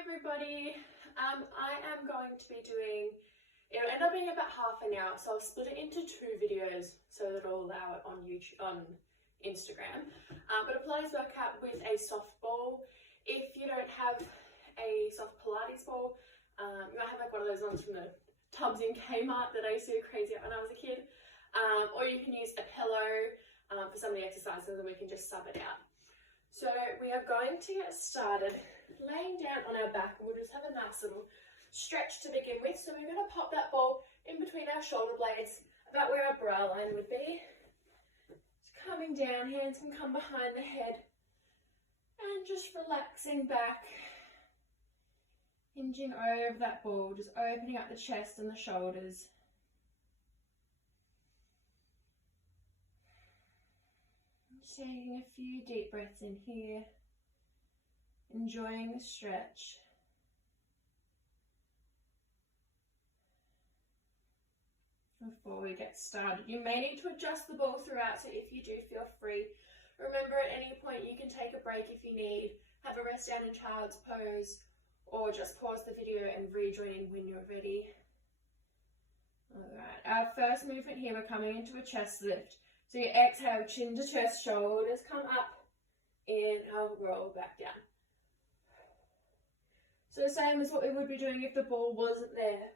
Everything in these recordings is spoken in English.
everybody. I am going to be doing, it'll end up being about half an hour, so I'll split it into 2 videos so that I'll allow it on YouTube, on Instagram. But a Pilates workout with a soft ball. If you don't have a soft Pilates ball, you might have like one of those ones from the tubs in Kmart that I used to go crazy at when I was a kid. Or you can use a pillow for some of the exercises and we can just sub it out. So we are going to get started laying down on our back, and we'll just have a nice little stretch to begin with. So we're going to pop that ball in between our shoulder blades, about where our brow line would be. It's coming down, hands can come behind the head, and just relaxing back, hinging over that ball, just opening up the chest and the shoulders. Taking a few deep breaths in here, enjoying the stretch. Before we get started, you may need to adjust the ball throughout, so if you do, feel free. Remember, at any point you can take a break if you need, have a rest down in child's pose, or just pause the video and rejoin in when you're ready. Alright, our first movement here, we're coming into a chest lift. So you exhale, chin to chest, shoulders come up, inhale, roll back down. So same as what we would be doing if the ball wasn't there.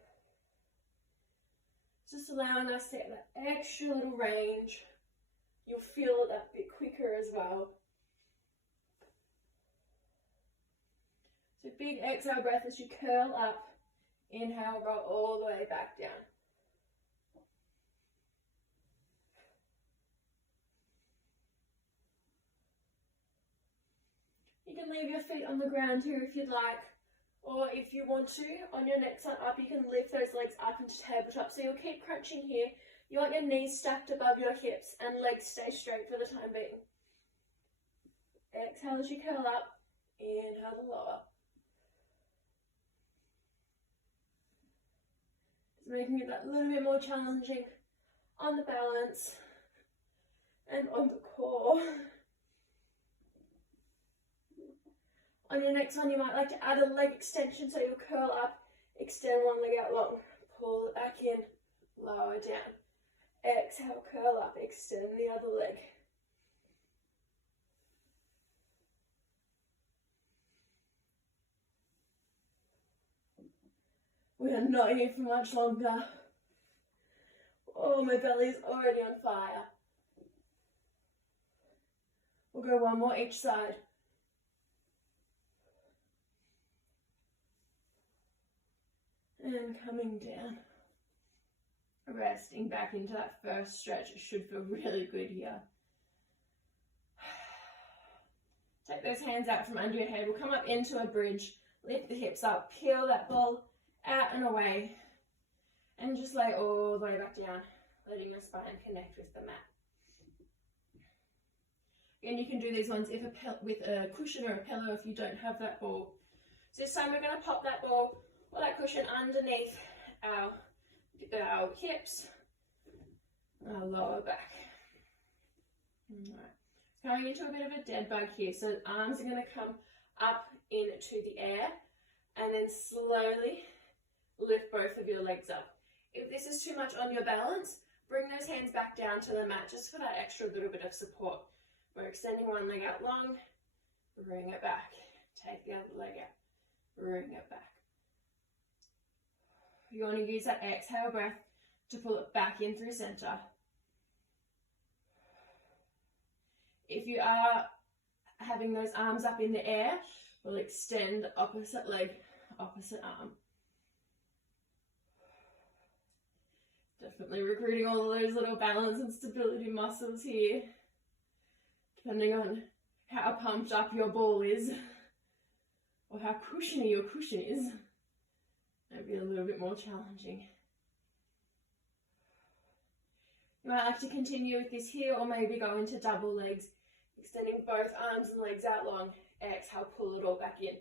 Just allowing us to get that extra little range. You'll feel it that bit quicker as well. So big exhale breath as you curl up, inhale, roll all the way back down. You can leave your feet on the ground here if you'd like, or if you want to, on your next one up, you can lift those legs up into tabletop. So you'll keep crunching here. You want your knees stacked above your hips and legs stay straight for the time being. Exhale as you curl up, inhale to lower. Just making it that little bit more challenging on the balance and on the core. On your next one, you might like to add a leg extension, so you'll curl up, extend one leg out long, pull it back in, lower down. Exhale, curl up, extend the other leg. We are not here for much longer. Oh, my belly is already on fire. We'll go one more each side. And coming down, resting back into that first stretch. It should feel really good here. Take those hands out from under your head. We'll come up into a bridge, lift the hips up, peel that ball out and away, and just lay all the way back down, letting your spine connect with the mat. And you can do these ones with a cushion or a pillow if you don't have that ball. So this time we're going to pop that ball or that cushion underneath our hips, our lower back. Alright, going into a bit of a dead bug here. So the arms are going to come up into the air and then slowly lift both of your legs up. If this is too much on your balance, bring those hands back down to the mat just for that extra little bit of support. We're extending one leg out long, bring it back, take the other leg out, bring it back. You want to use that exhale breath to pull it back in through center. If you are having those arms up in the air, we'll extend opposite leg, opposite arm. Definitely recruiting all of those little balance and stability muscles here, depending on how pumped up your ball is or how cushiony your cushion is. Might be a little bit more challenging. You might like to continue with this here, or maybe go into double legs, extending both arms and legs out long. Exhale, pull it all back in.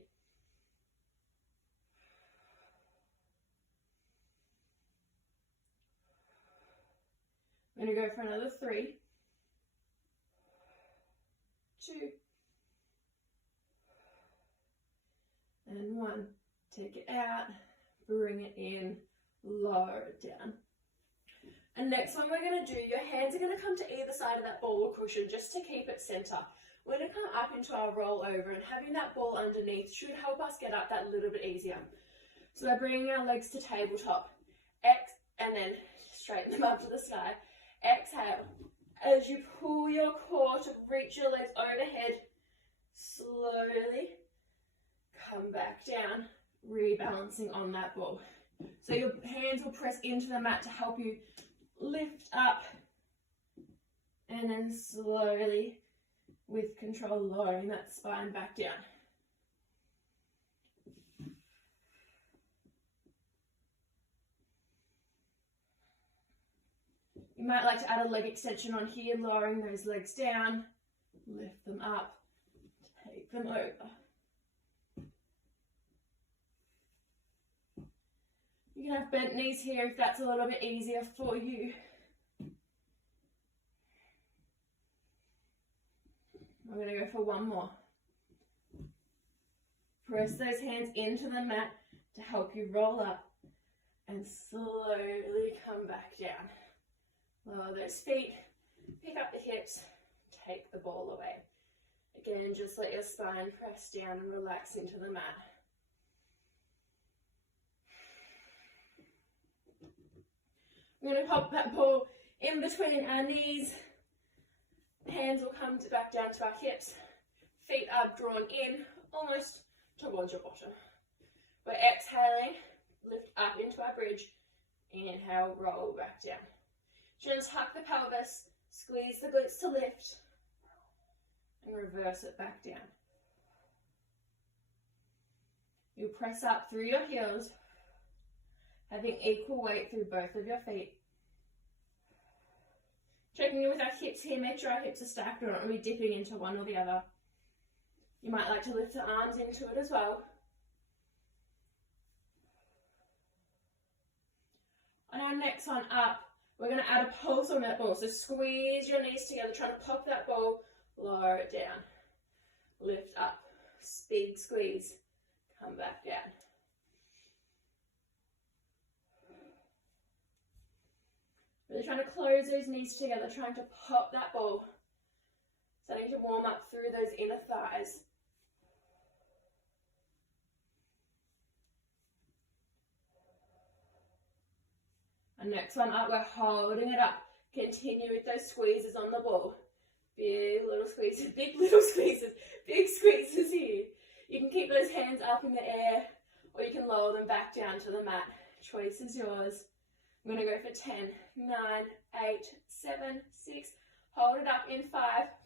I'm going to go for another 3, 2, and 1. Take it out, bring it in, lower it down. And next one we're going to do, your hands are going to come to either side of that ball or cushion just to keep it center. We're going to come up into our roll over, and having that ball underneath should help us get up that little bit easier. So we're bringing our legs to tabletop, and then straighten them up to the sky. Exhale. As you pull your core to reach your legs overhead, slowly come back down, rebalancing on that ball. So your hands will press into the mat to help you lift up, and then slowly, with control, lowering that spine back down. You might like to add a leg extension on here, lowering those legs down, lift them up, take them over. You can have bent knees here if that's a little bit easier for you. I'm going to go for one more. Press those hands into the mat to help you roll up and slowly come back down. Lower those feet, pick up the hips, take the ball away. Again, just let your spine press down and relax into the mat. We're going to pop that ball in between our knees. Hands will come back down to our hips. Feet are drawn in, almost towards your bottom. We're exhaling, lift up into our bridge. Inhale, roll back down. Just hug the pelvis, squeeze the glutes to lift, and reverse it back down. You'll press up through your heels, having equal weight through both of your feet. Checking in with our hips here, make sure our hips are stacked. We're not going to be dipping into one or the other. You might like to lift the arms into it as well. On our next one up, we're going to add a pulse on that ball. So squeeze your knees together, trying to pop that ball, lower it down. Lift up, big squeeze, come back down. Really trying to close those knees together, trying to pop that ball. Starting to warm up through those inner thighs. And next one up, we're holding it up. Continue with those squeezes on the ball. Big little squeezes, big little squeezes, big squeezes here. You can keep those hands up in the air, or you can lower them back down to the mat. Choice is yours. I'm going to go for 10, 9, 8, 7, 6. Hold it up in 5,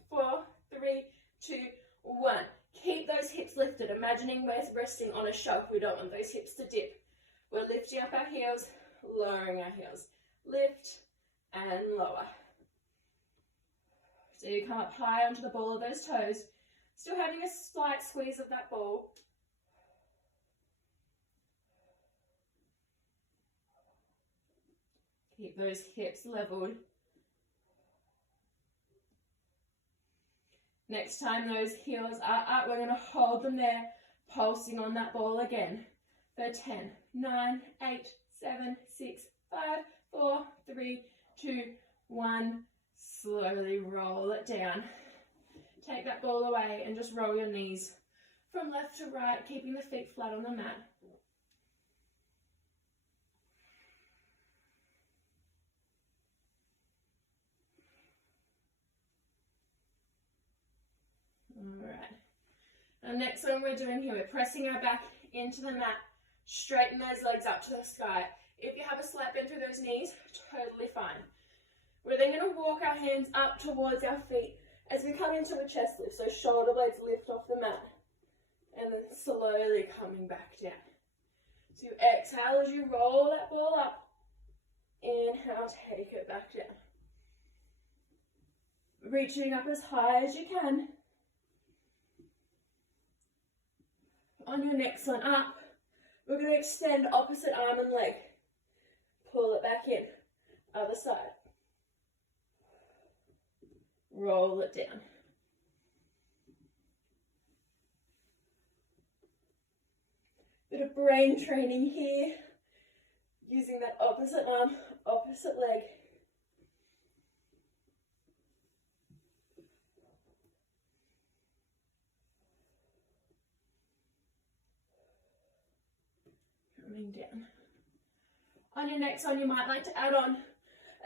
4, 3, 2, 1. Keep those hips lifted. Imagining we're resting on a shelf. We don't want those hips to dip. We're lifting up our heels, lowering our heels. Lift and lower. So you come up high onto the ball of those toes. Still having a slight squeeze of that ball. Keep those hips leveled. Next time those heels are up, we're going to hold them there, pulsing on that ball again. For 10, 9, 8, 7, 6, 5, 4, 3, 2, 1. Slowly roll it down. Take that ball away and just roll your knees from left to right, keeping the feet flat on the mat. Alright. The next one we're doing here, we're pressing our back into the mat. Straighten those legs up to the sky. If you have a slight bend through those knees, totally fine. We're then going to walk our hands up towards our feet as we come into a chest lift. So shoulder blades lift off the mat. And then slowly coming back down. So you exhale as you roll that ball up. Inhale, take it back down. Reaching up as high as you can. On your next one up, we're going to extend opposite arm and leg. Pull it back in. Other side. Roll it down. Bit of brain training here, using that opposite arm, opposite leg. Coming down. On your next one, you might like to add on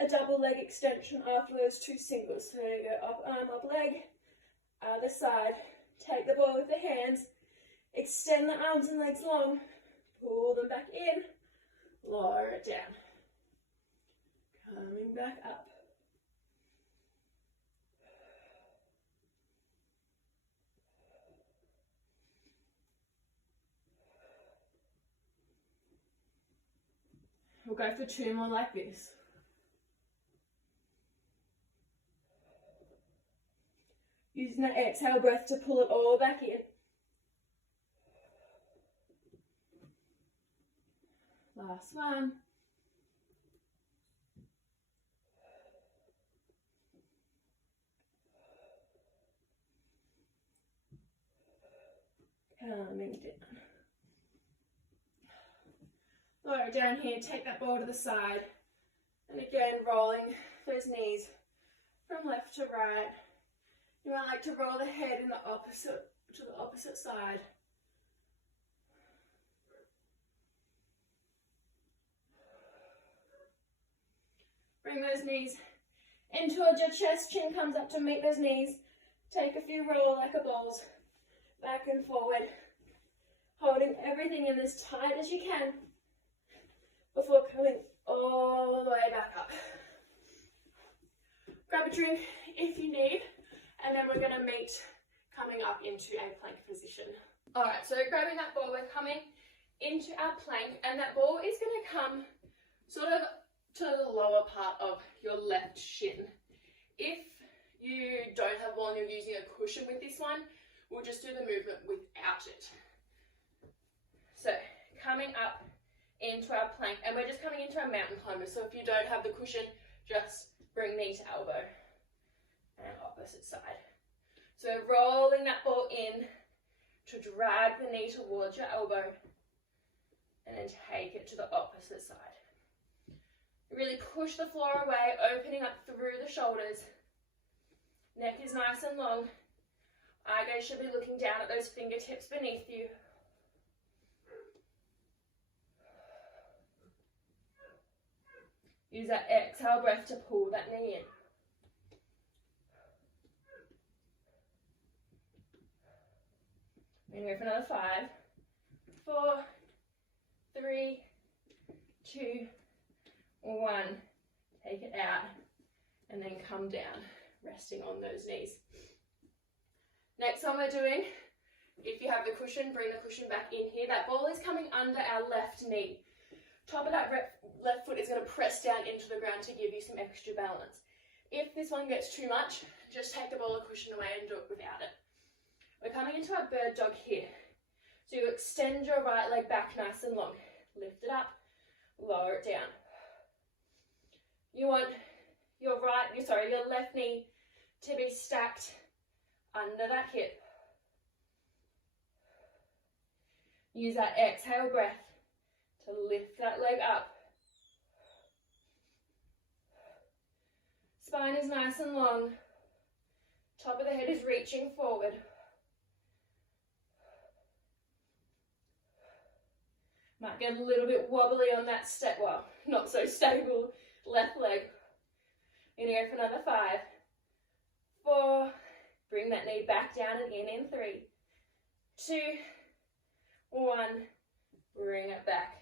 a double leg extension after those two singles. So there you go, up arm, up leg, other side. Take the ball with the hands, extend the arms and legs long, pull them back in, lower it down. Coming back up. We'll go for two more like this. Using that exhale breath to pull it all back in. Last one. Coming down. Lower it down here, take that ball to the side. And again, rolling those knees from left to right. You might like to roll the head in the opposite side. Bring those knees in towards your chest, chin comes up to meet those knees. Take a few roll like a balls, back and forward, holding everything in as tight as you can before coming all the way back up. Grab a drink if you need, and then we're going to meet coming up into a plank position. All right, so grabbing that ball, we're coming into our plank, and that ball is going to come sort of to the lower part of your left shin. If you don't have one, you're using a cushion with this one, we'll just do the movement without it. So coming up into our plank, and we're just coming into our mountain climber. So if you don't have the cushion, just bring knee to elbow and opposite side. So rolling that ball in to drag the knee towards your elbow and then take it to the opposite side. Really push the floor away, opening up through the shoulders. Neck is nice and long. Eye gaze should be looking down at those fingertips beneath you. Use that exhale breath to pull that knee in. We're going to go for another 5, 4, 3, 2, 1. Take it out and then come down, resting on those knees. Next one we're doing, if you have the cushion, bring the cushion back in here. That ball is coming under our left knee. Top of that left foot is going to press down into the ground to give you some extra balance. If this one gets too much, just take the ball and cushion away and do it without it. We're coming into our bird dog here. So you extend your right leg back nice and long. Lift it up, lower it down. You want your left knee to be stacked under that hip. Use that exhale breath to lift that leg up. Spine is nice and long. Top of the head is reaching forward. Might get a little bit wobbly on that step, well, not so stable left leg. You're going to go for another 5, 4, bring that knee back down and in 3, 2, 1, bring it back.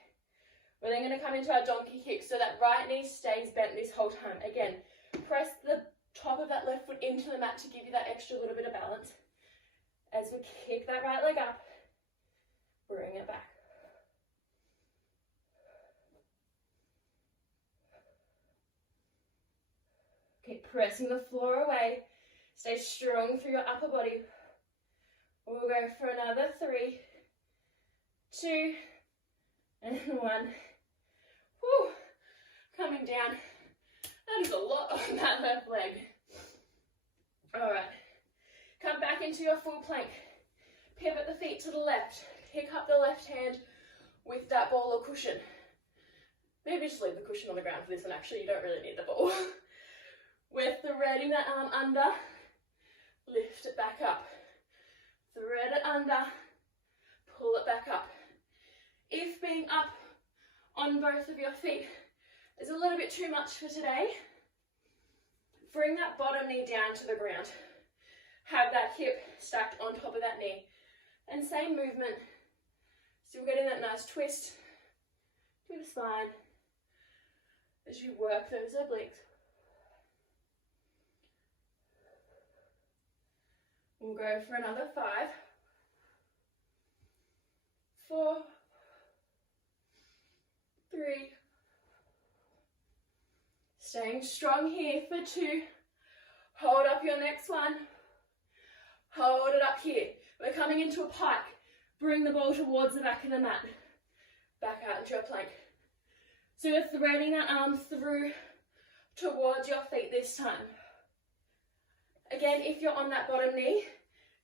We're then going to come into our donkey kick, so that right knee stays bent this whole time. Again, press the top of that left foot into the mat to give you that extra little bit of balance. As we kick that right leg up, bring it back. Keep pressing the floor away. Stay strong through your upper body. We'll go for another 3, 2, and 1. Whew. Coming down. That is a lot on that left leg. All right. Come back into your full plank. Pivot the feet to the left. Pick up the left hand with that ball or cushion. Maybe just leave the cushion on the ground for this one, actually, you don't really need the ball. We're threading that arm under, lift it back up. Thread it under, pull it back up. If being up on both of your feet is a little bit too much for today, bring that bottom knee down to the ground. Have that hip stacked on top of that knee. And same movement, still getting that nice twist to the spine as you work those obliques. We'll go for another 5, 4, 3, staying strong here for 2, hold up your next one, hold it up here. We're coming into a pike, bring the ball towards the back of the mat, back out into a plank. So you're threading that arm through towards your feet this time. Again, if you're on that bottom knee,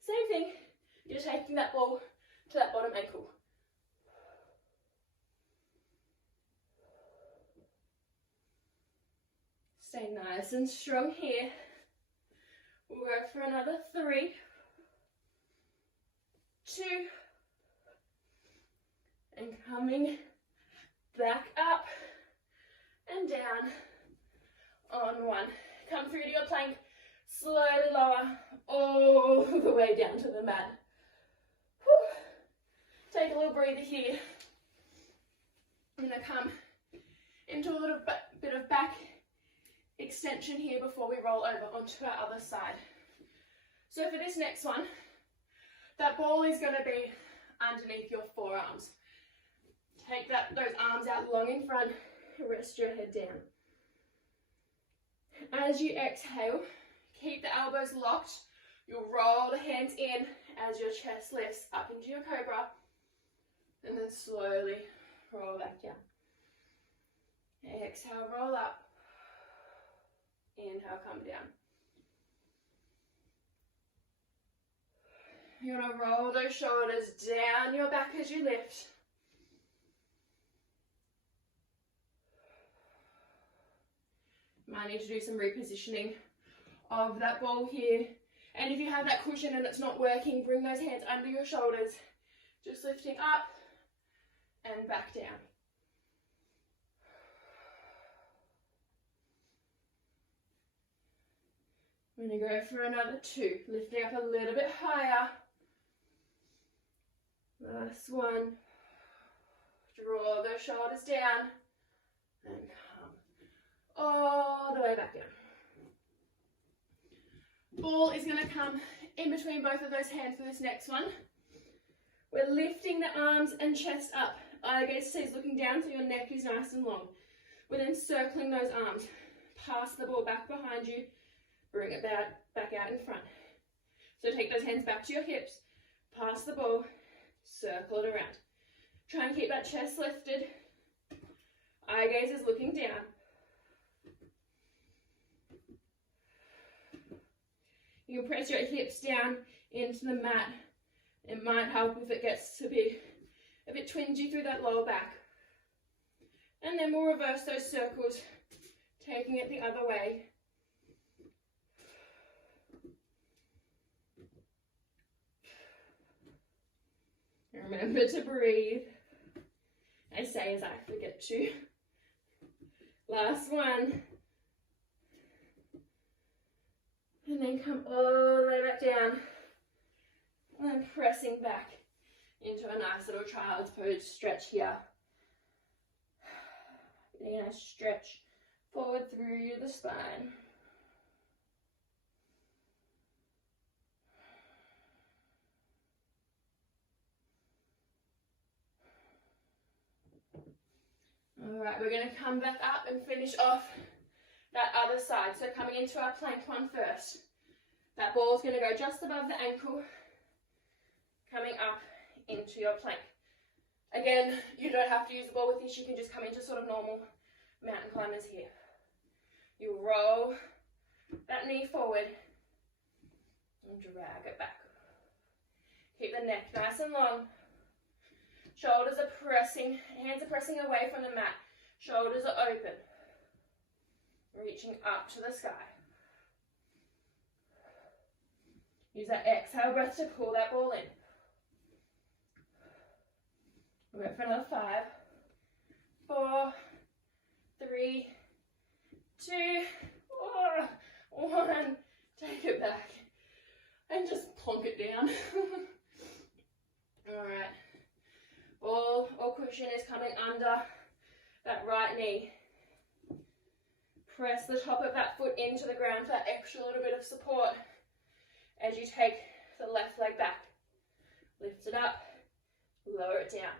same thing, you're taking that ball to that bottom ankle. Stay nice and strong here. We'll go for another 3, 2, and coming back up and down on 1. Come through to your plank, slowly lower all the way down to the mat. Whew. Take a little breather here. I'm going to come into a little bit of back extension here before we roll over onto our other side. So for this next one, that ball is going to be underneath your forearms. Take those arms out long in front, rest your head down. As you exhale, keep the elbows locked. You'll roll the hands in as your chest lifts up into your cobra, and then slowly roll back down. Exhale, roll up. Inhale, come down. You're going to roll those shoulders down your back as you lift. Might need to do some repositioning of that ball here. And if you have that cushion and it's not working, bring those hands under your shoulders. Just lifting up and back down. I'm going to go for another 2, lifting up a little bit higher. Last one. Draw those shoulders down and come all the way back down. Ball is going to come in between both of those hands for this next one. We're lifting the arms and chest up. Eye gaze stays looking down so your neck is nice and long. We're then circling those arms. Pass the ball back behind you. Bring it back out in front. So take those hands back to your hips. Pass the ball. Circle it around. Try and keep that chest lifted. Eye gaze is looking down. You can press your hips down into the mat. It might help if it gets to be a bit twingy through that lower back. And then we'll reverse those circles, taking it the other way. Remember to breathe. I say as I forget to. Last one. And then come all the way back down. And then pressing back into a nice little child's pose stretch here. Getting a nice stretch forward through the spine. Alright, we're going to come back up and finish off that other side. So coming into our plank one first. That ball's going to go just above the ankle, coming up into your plank. Again, you don't have to use the ball with this, you can just come into sort of normal mountain climbers here. You roll that knee forward and drag it back. Keep the neck nice and long. Shoulders are hands are pressing away from the mat. Shoulders are open. Reaching up to the sky. Use that exhale breath to pull that ball in. We'll go for another 5, 4, 3, 2, 1. Take it back and just plonk it down. Alright. Ball or cushion is coming under that right knee. Press the top of that foot into the ground for that extra little bit of support as you take the left leg back. Lift it up, lower it down.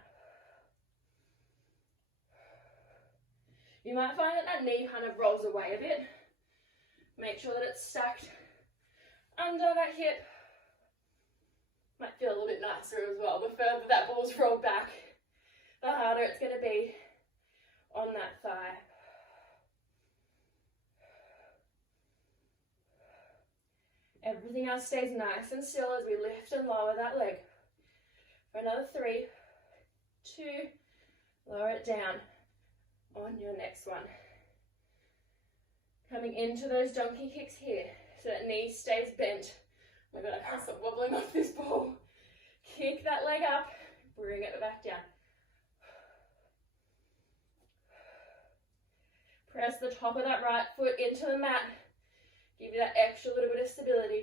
You might find that knee kind of rolls away a bit. Make sure that it's stacked under that hip. Might feel a little bit nicer as well. The further that ball's rolled back, the harder it's going to be on that thigh. Everything else stays nice and still as we lift and lower that leg. For another 3, 2, lower it down on your next one. Coming into those donkey kicks here, so that knee stays bent. Oh my god, I can't stop wobbling off this ball. Kick that leg up, bring it back down. Press the top of that right foot into the mat. Give you that extra little bit of stability.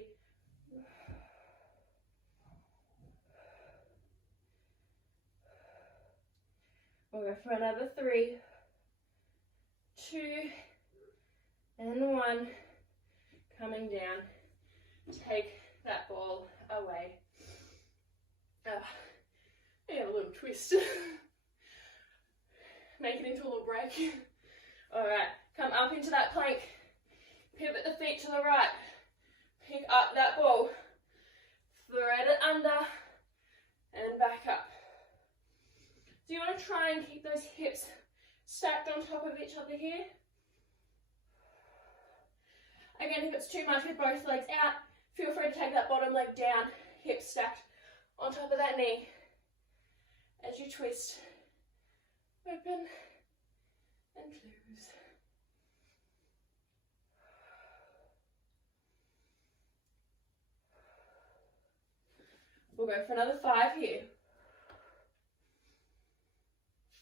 We'll go for another 3, 2, and 1. Coming down. Take that ball away. Yeah, a little twist. Make it into a little break. Alright, come up into that plank. Pivot the feet to the right. Pick up that ball. Thread it under and back up. So you want to try and keep those hips stacked on top of each other here. Again, if it's too much with both legs out, feel free to take that bottom leg down, hips stacked on top of that knee. As you twist, open and close. We'll go for another 5 here.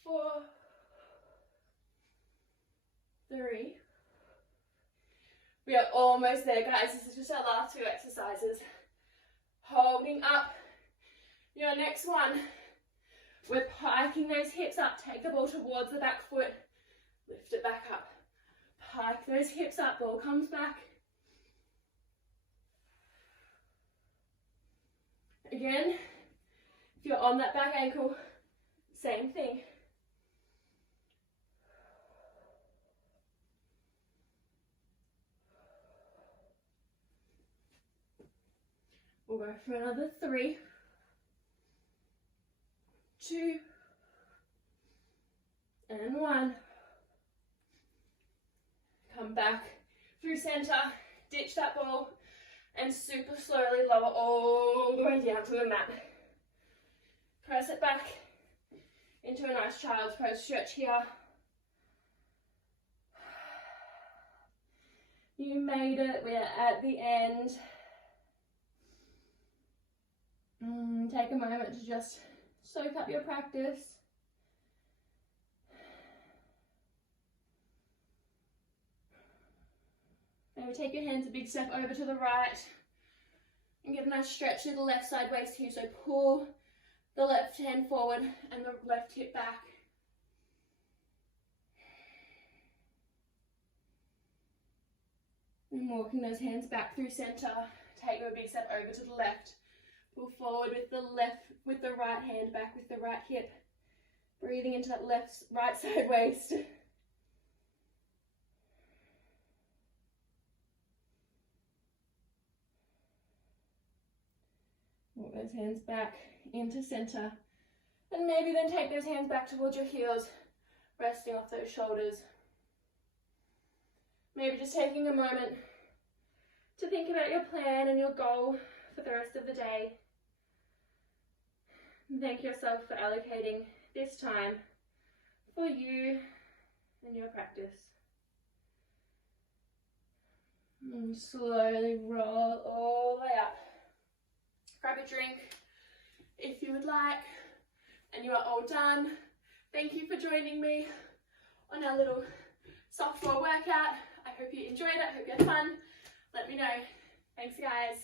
4, 3. We are almost there, guys. This is just our last 2 exercises. Holding up your next one. We're piking those hips up. Take the ball towards the back foot. Lift it back up. Pike those hips up. Ball comes back. Again, if you're on that back ankle, same thing. We'll go for another 3, 2, and 1. Come back through center, ditch that ball, and super slowly lower all the way down to the mat. Press it back into a nice child's pose stretch here. You made it, we're at the end. Take a moment to just soak up your practice. Maybe take your hands a big step over to the right and get a nice stretch to the left side waist here. So pull the left hand forward and the left hip back. And walking those hands back through center. Take a big step over to the left. Pull forward with the right hand back with the right hip. Breathing into that right side waist. Walk those hands back into center. And maybe then take those hands back towards your heels, resting off those shoulders. Maybe just taking a moment to think about your plan and your goal for the rest of the day. And thank yourself for allocating this time for you and your practice. And slowly roll all the way up. Grab a drink if you would like, and you are all done. Thank you for joining me on our little soft floor workout. I hope you enjoyed it. I hope you had fun. Let me know. Thanks, guys.